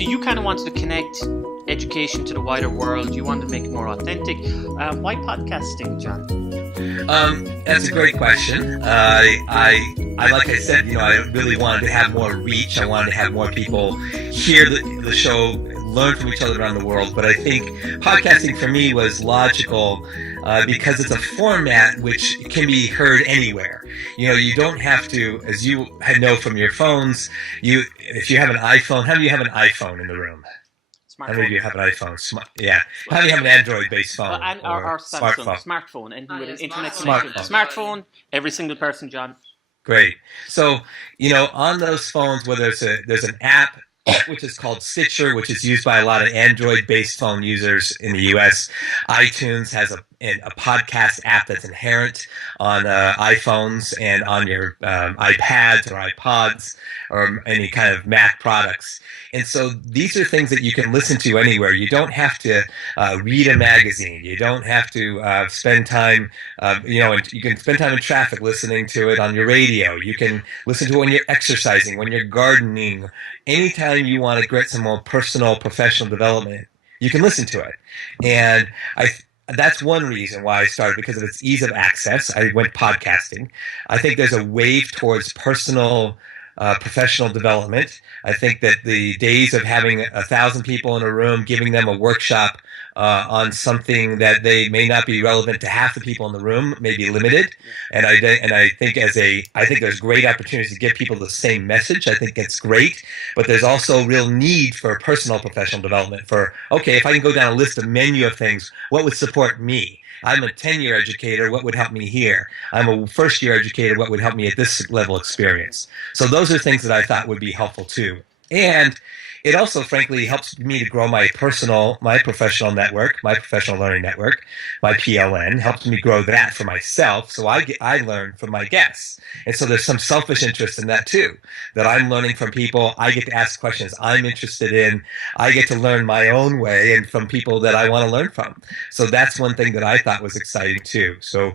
So you kind of wanted to connect education to the wider world. You wanted to make it more authentic. Why podcasting, John? That's a great question. I like I said, I really wanted to have more reach. I wanted to have more people hear the show, learn from each other around the world. But I think podcasting for me was logical because it's a format which can be heard anywhere. You don't have to, as you know from your phones, if you have an iPhone, how many of you have an iPhone in the room? How many of you have an iPhone? Yeah. How many have an Android-based phone? Or smartphone. And with an internet connection. Smartphone, every single person, John. Great. So, on those phones, whether there's an app, which is called Stitcher, which is used by a lot of Android-based phone users in the U.S. iTunes has a podcast app that's inherent on iPhones and on your iPads or iPods or any kind of Mac products. And so these are things that you can listen to anywhere. You don't have to read a magazine. You don't have to spend time, you can spend time in traffic listening to it on your radio. You can listen to it when you're exercising, when you're gardening. Anytime you want to get some more personal, professional development, you can listen to it. And that's one reason why I started, because of its ease of access. I went podcasting. I think there's a wave towards personal, professional development. I think that the days of having 1,000 people in a room, giving them a workshop on something that they may not be relevant to half the people in the room may be limited. And I think there's great opportunities to give people the same message. I think it's great, but there's also a real need for personal professional development. If I can go down a list of menu of things, what would support me? I'm a 10-year educator. What would help me here? I'm a first-year educator. What would help me at this level experience? So those are things that I thought would be helpful too. And it also, frankly, helps me to grow my professional network, my professional learning network, my PLN, helps me grow that for myself. So I learn from my guests. And so there's some selfish interest in that too, that I'm learning from people. I get to ask questions I'm interested in. I get to learn my own way and from people that I want to learn from. So that's one thing that I thought was exciting too. So,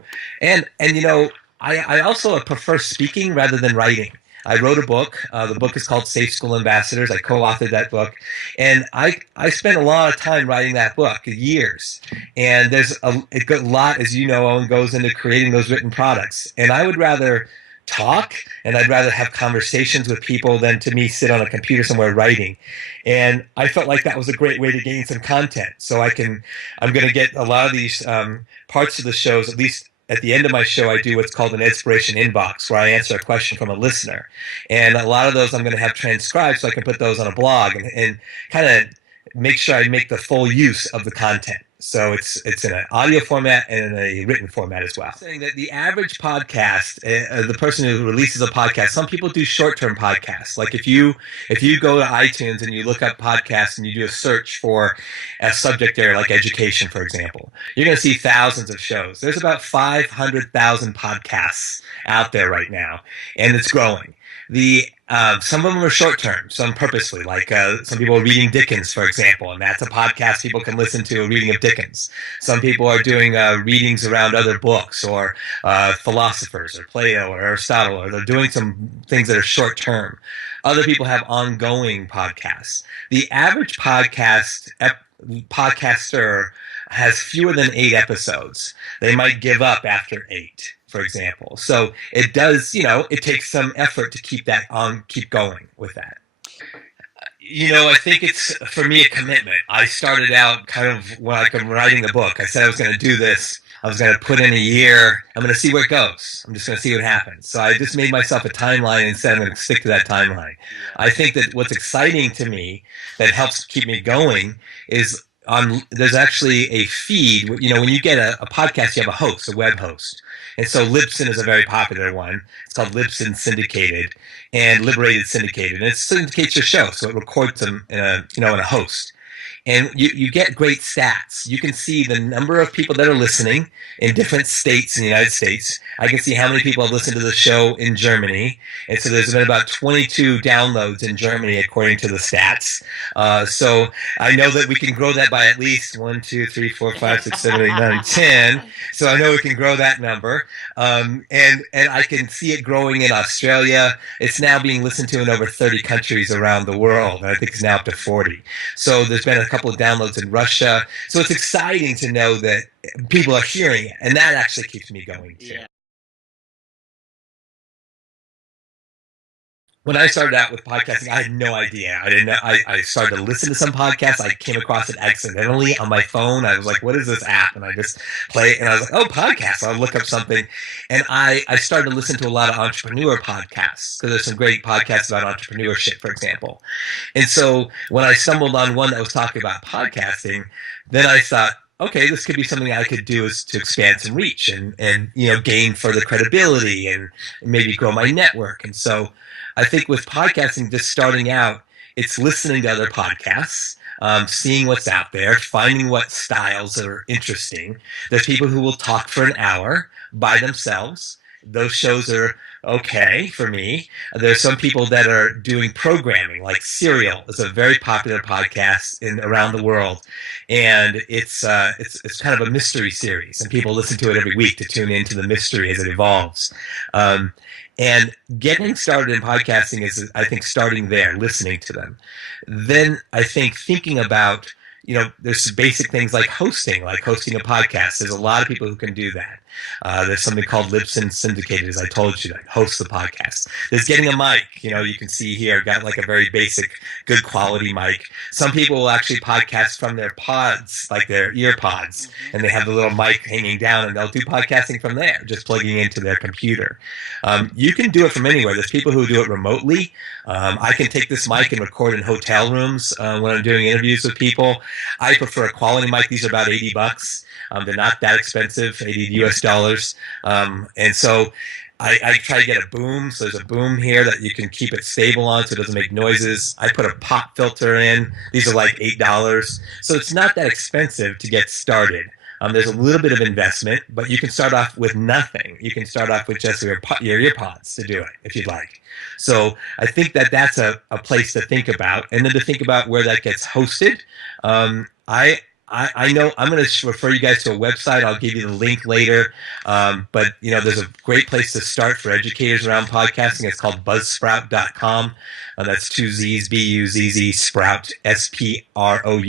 I also prefer speaking rather than writing. I wrote a book. The book is called Safe School Ambassadors. I co-authored that book. And I spent a lot of time writing that book, years. And there's a lot, as you know, Owen, goes into creating those written products. And I would rather talk, and I'd rather have conversations with people than to me sit on a computer somewhere writing. And I felt like that was a great way to gain some content. So I'm going to get a lot of these parts of the shows, at least at the end of my show, I do what's called an inspiration inbox, where I answer a question from a listener. And a lot of those I'm going to have transcribed so I can put those on a blog and kind of make sure I make the full use of the content. So it's in an audio format and in a written format as well. Saying that the average podcast, the person who releases a podcast, some people do short-term podcasts. Like if you go to iTunes and you look up podcasts and you do a search for a subject area like education, for example, you're going to see thousands of shows. There's about 500,000 podcasts out there right now, and it's growing. Some of them are short-term, some purposely, like some people are reading Dickens, for example, and that's a podcast people can listen to, a reading of Dickens. Some people are doing readings around other books or philosophers or Plato or Aristotle, or they're doing some things that are short-term. Other people have ongoing podcasts. The average podcaster has fewer than 8 episodes. They might give up after 8. For example. So it does, it takes some effort to keep going with that. I think it's, for me, a commitment. I started out kind of when I'm writing the book. I said I was going to do this. I was going to put in a year. I'm going to see where it goes. I'm just going to see what happens. So I just made myself a timeline and said I'm going to stick to that timeline. I think that what's exciting to me that helps keep me going is there's actually a feed. When you get a podcast, you have a host, a web host. And so Libsyn is a very popular one. It's called Libsyn Syndicated and Liberated Syndicated. And it syndicates your show, so it records them in a host. And you get great stats. You can see the number of people that are listening in different states in the United States. I can see how many people have listened to the show in Germany. And so there's been about 22 downloads in Germany according to the stats. So I know that we can grow that by at least 1, 2, 3, 4, 5, 6, 7, 8, 9, 10. So I know we can grow that number. And I can see it growing in Australia. It's now being listened to in over 30 countries around the world. And I think it's now up to 40. So there's been a couple of downloads in Russia. So it's exciting to know that people are hearing it. And that actually keeps me going too. Yeah. When I started out with podcasting, I had no idea. I didn't know. I started to listen to some podcasts. I came across it accidentally on my phone. I was like, what is this app? And I just play it. And I was like, oh, podcasts. I'll look up something. And I started to listen to a lot of entrepreneur podcasts because there's some great podcasts about entrepreneurship, for example. And so when I stumbled on one that was talking about podcasting, then I thought, okay, this could be something I could do is to expand some reach and gain further credibility and maybe grow my network. And so I think with podcasting, just starting out, it's listening to other podcasts, seeing what's out there, finding what styles are interesting. There's people who will talk for an hour by themselves. Those shows are okay for me. There's some people that are doing programming, like Serial is a very popular podcast around the world, and it's kind of a mystery series, and people listen to it every week to tune into the mystery as it evolves. And getting started in podcasting is, I think, starting there, listening to them. Then I think thinking about, there's some basic things like hosting a podcast. There's a lot of people who can do that. There's something called Libsyn Syndicated, as I told you, that hosts the podcast. There's getting a mic. You can see here, got like a very basic, good quality mic. Some people will actually podcast from their pods, like their ear pods, and they have the little mic hanging down, and they'll do podcasting from there, just plugging into their computer. You can do it from anywhere. There's people who do it remotely. I can take this mic and record in hotel rooms when I'm doing interviews with people. I prefer a quality mic. These are about $80. They're not that expensive, $80 US. And so I try to get a boom. So there's a boom here that you can keep it stable on so it doesn't make noises. I put a pop filter in. These are like $8. So it's not that expensive to get started. There's a little bit of investment, but you can start off with nothing. You can start off with just your earpods to do it if you'd like. So I think that's a place to think about, and then to think about where that gets hosted. I know I'm going to refer you guys to a website. I'll give you the link later. But there's a great place to start for educators around podcasting. It's called buzzsprout.com. That's 2 Z's, B-U-Z-Z, Sprout, S-P-R-O-U-T.com.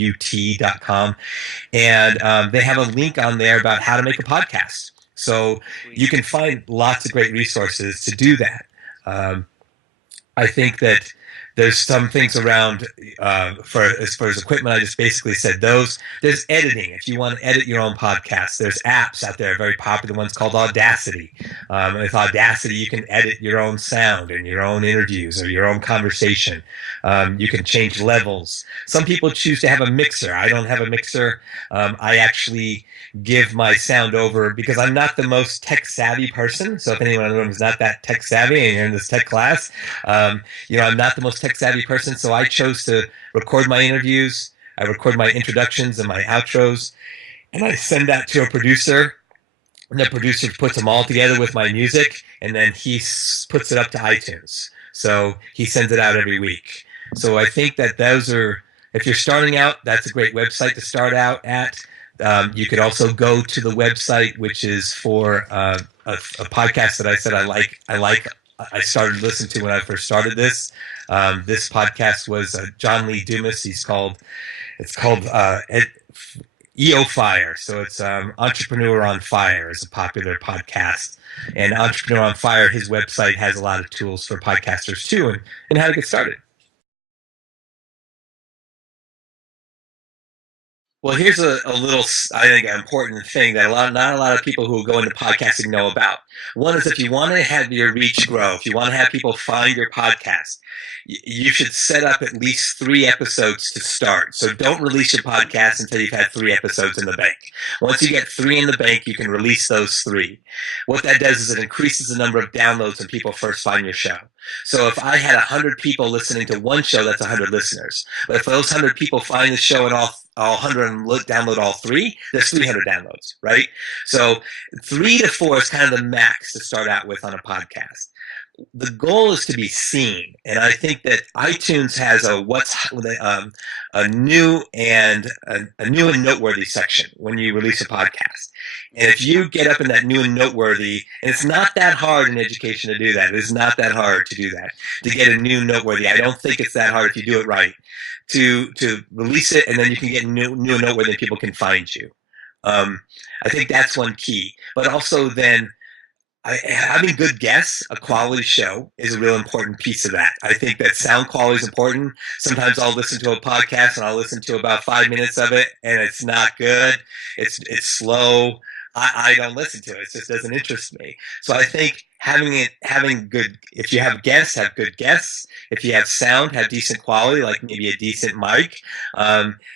And they have a link on there about how to make a podcast. So you can find lots of great resources to do that. I think that there's some things around as far as equipment. I just basically said those. There's editing. If you want to edit your own podcast, there's apps out there, very popular ones called Audacity. With Audacity, you can edit your own sound and your own interviews or your own conversation. You can change levels. Some people choose to have a mixer. I don't have a mixer. I actually give my sound over because I'm not the most tech-savvy person. So if anyone in the room is not that tech-savvy and you're in this tech class, I'm not the most tech-savvy person, so I chose to record my interviews. I record my introductions and my outros, and I send that to a producer, and the producer puts them all together with my music, and then he puts it up to iTunes. So he sends it out every week. So I think that those are, if you're starting out, that's a great website to start out at. You could also go to the website, which is for a podcast that I said I started listening to when I first started this. This podcast was John Lee Dumas. It's called EO Fire. So it's Entrepreneur on Fire is a popular podcast. And Entrepreneur on Fire, his website has a lot of tools for podcasters too, and how to get started. Well, here's a little, I think, important thing that not a lot of people who go into podcasting know about. One is if you want to have your reach grow, if you want to have people find your podcast, you should set up at least 3 episodes to start. So don't release your podcast until you've had 3 episodes in the bank. Once you get 3 in the bank, you can release those 3. What that does is it increases the number of downloads when people first find your show. So if I had 100 people listening to one show, that's 100 listeners. But if those 100 people find the show all 100 and download all 3, there's 300 downloads, right? So 3 to 4 is kind of the max to start out with on a podcast. The goal is to be seen, and I think that iTunes has a new and noteworthy section when you release a podcast. And if you get up in that new and noteworthy, and it's not that hard in education to do that. It is not that hard to do that, to get a new noteworthy. I don't think it's that hard if you do it right, to release it, and then you can get new and noteworthy and people can find you. I think that's one key. But also then, having good guests, a quality show, is a real important piece of that. I think that sound quality is important. Sometimes I'll listen to a podcast and I'll listen to about 5 minutes of it, and it's not good. It's slow. I don't listen to it. It just doesn't interest me. So I think having good, if you have guests, have good guests. If you have sound, have decent quality, like maybe a decent mic.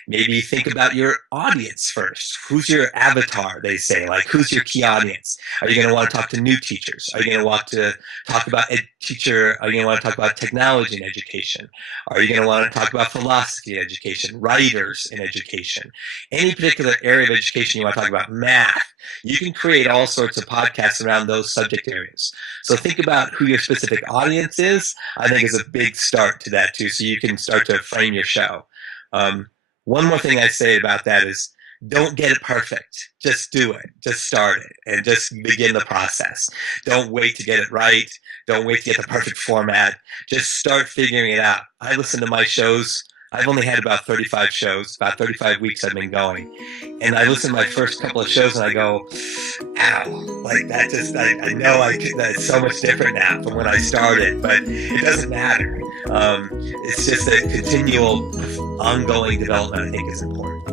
Maybe think about your audience first. Who's your avatar, they say? Like, who's your key audience? Are you going to want to talk to new teachers? Are you going to want to talk about are you going to want to talk about technology in education? Are you going to want to talk about philosophy in education, writers in education? Any particular area of education you want to talk about, math. You can create all sorts of podcasts around those subject areas. So think about who your specific audience is. I think is a big start to that too, so you can start to frame your show. One more thing I'd say about that is, don't get it perfect. Just do it. Just start it and just begin the process. Don't wait to get it right. Don't wait to get the perfect format. Just start figuring it out. I listen to my shows. I've only had about 35 shows, about 35 weeks I've been going. And I listen to my first couple of shows and I go, ow, like that just, I know that's so much different now from when I started, but it doesn't matter. It's just a continual, ongoing development I think is important.